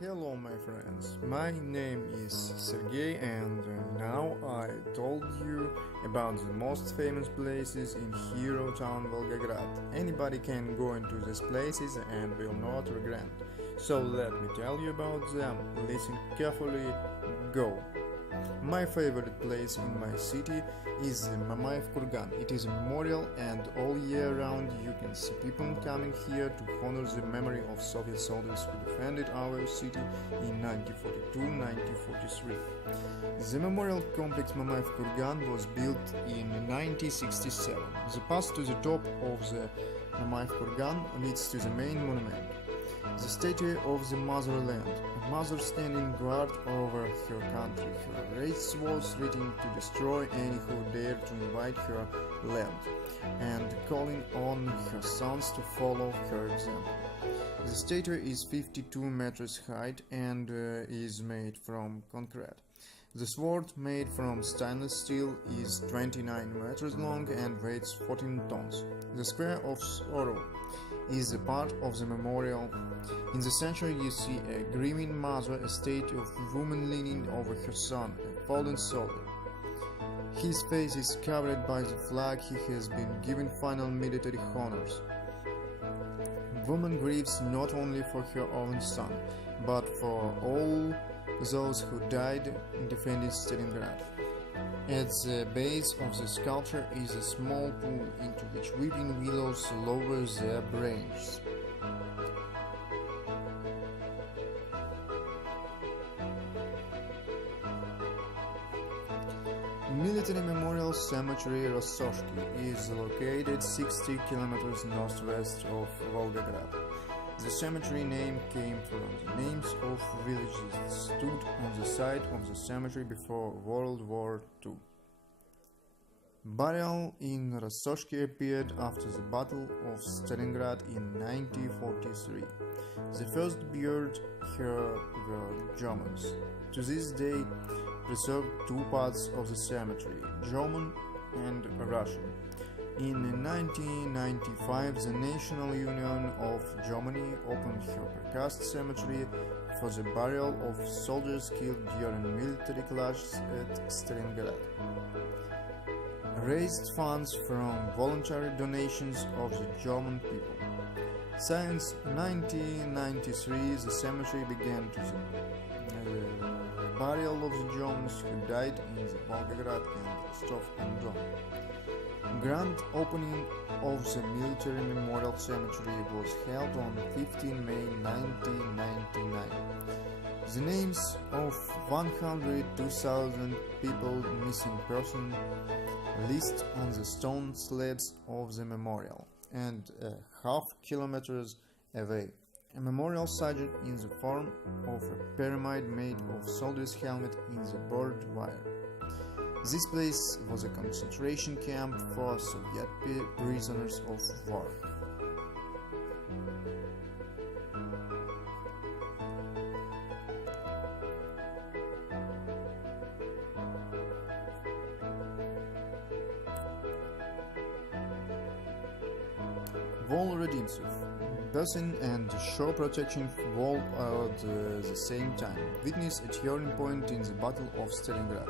Hello my friends, my name is Sergey and now I told you about the most famous places in hero town Volgograd. Anybody can go into these places and will not regret. So let me tell you about them, listen carefully, go. My favorite place in my city is Mamayev Kurgan. It is a memorial and all year round you can see people coming here to honor the memory of Soviet soldiers who defended our city in 1942-1943. The memorial complex Mamayev Kurgan was built in 1967. The path to the top of the Mamayev Kurgan leads to the main monument, the statue of the motherland, a mother standing guard over her country. Her race was threatening to destroy any who dared to invade her land, and calling on her sons to follow her example. The statue is 52 meters height and is made from concrete. The sword, made from stainless steel, is 29 meters long and weighs 14 tons. The square of sorrow is a part of the memorial. In the center you see a grieving mother, a statue of a woman leaning over her son, a fallen soldier. His face is covered by the flag. He has been given final military honors. Woman grieves not only for her own son, but for all those who died in defending Stalingrad. At the base of the sculpture is a small pool into which weeping willows lower their branches. Military Memorial Cemetery Rossoshki is located 60 kilometers northwest of Volgograd. The cemetery name came from the names of villages that stood on the site of the cemetery before World War II. Burial in Rossoshki appeared after the Battle of Stalingrad in 1943. The first buried here were Germans. To this day, preserved two parts of the cemetery, German and Russian. In 1995, the National Union of Germany opened her precast cemetery for the burial of soldiers killed during military clashes at Stalingrad. Raised funds from voluntary donations of the German people. Since 1993, the cemetery began to the burial of the Germans who died in the Volgograd and Rostov-on-Don. Grand opening of the Military Memorial Cemetery was held on 15 May 1999. The names of 102,000 people missing person list on the stone slabs of the memorial, and a half kilometers away, a memorial sited in the form of a pyramid made of soldier's helmet in the barbed wire. This place was a concentration camp for Soviet prisoners of war. Wall Redimtsov, basin and shore protection wall at the same time. Witness a turning point in the Battle of Stalingrad.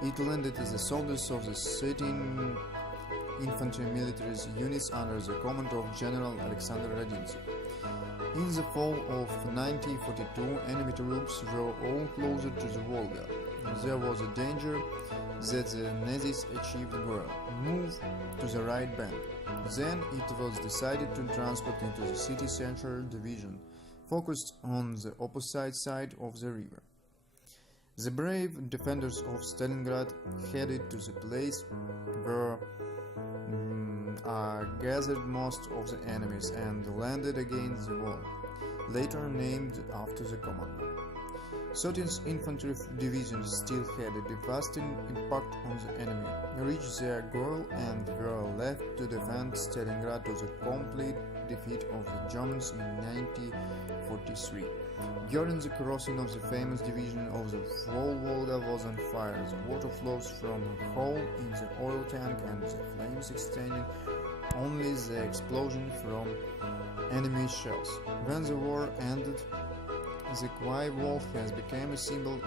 It landed as the soldiers of the sitting infantry military units under the command of General Alexandra Nevskого. In the fall of 1942, enemy troops were all closer to the Volga. There was a danger that the Nazis achieved goal, move to the right bank. Then it was decided to transport into the city central division, focused on the opposite side of the river. The brave defenders of Stalingrad headed to the place where are gathered most of the enemies and landed against the wall, later named after the commander. 13th Infantry Division still had a devastating impact on the enemy, reached their goal and were left to defend Stalingrad to the complete defeat of the Germans in 1943. During the crossing of the famous division of the whole Volga was on fire. The water flows from a hole in the oil tank and the flames extended only the explosion from enemy shells. When the war ended, The Quiet Wolf has become a symbol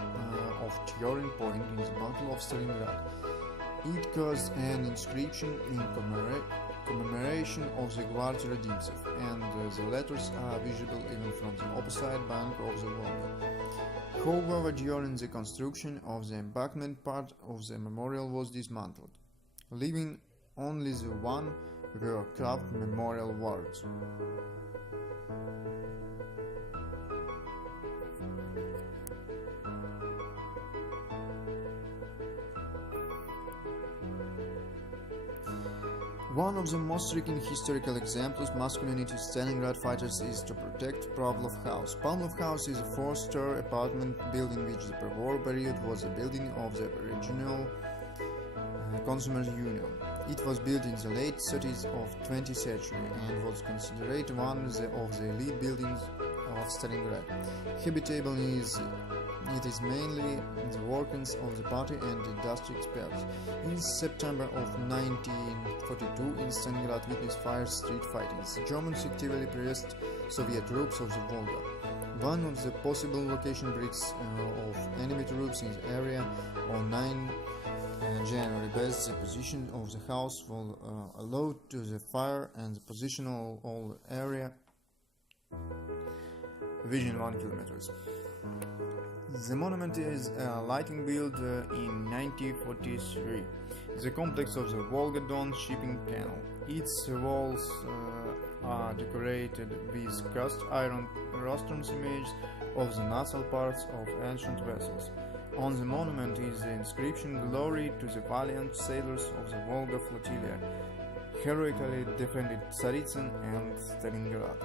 of turning point in the Battle of Stalingrad. It caused an inscription in commemoration of the Guards Redimtsev, and the letters are visible even from the opposite bank of the Volga. However, during the construction of the embankment, part of the memorial was dismantled, leaving only the one carved memorial words. One of the most striking historical examples of masculinity Stalingrad fighters is to protect Pavlov House. Pavlov House is a four-story apartment building which the pre-war period was the building of the regional Consumers Union. It was built in the late 30s of 20th century and was considered one of the elite buildings of Stalingrad. Habitable it is mainly the workings of the party and industry experts. In September of 1942, in Stalingrad witnessed fire street fightings. The Germans actively pressed Soviet troops of the Volga. One of the possible location bricks of enemy troops in the area on 9 January based the position of the house will allow to the fire and the position of all area within 1 kilometer. The monument is a lighting built in 1943. The complex of the Volga-Don shipping canal. Its walls are decorated with cast iron rostrum images of the nacelle parts of ancient vessels. On the monument is the inscription "Glory to the valiant sailors of the Volga flotilla, heroically defended Tsaritsyn and Stalingrad."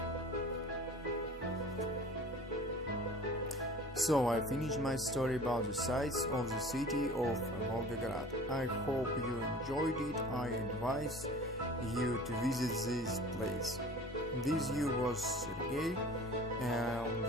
So I finished my story about the sights of the city of Volgograd. I hope you enjoyed it. I advise you to visit this place. With you was Sergey, and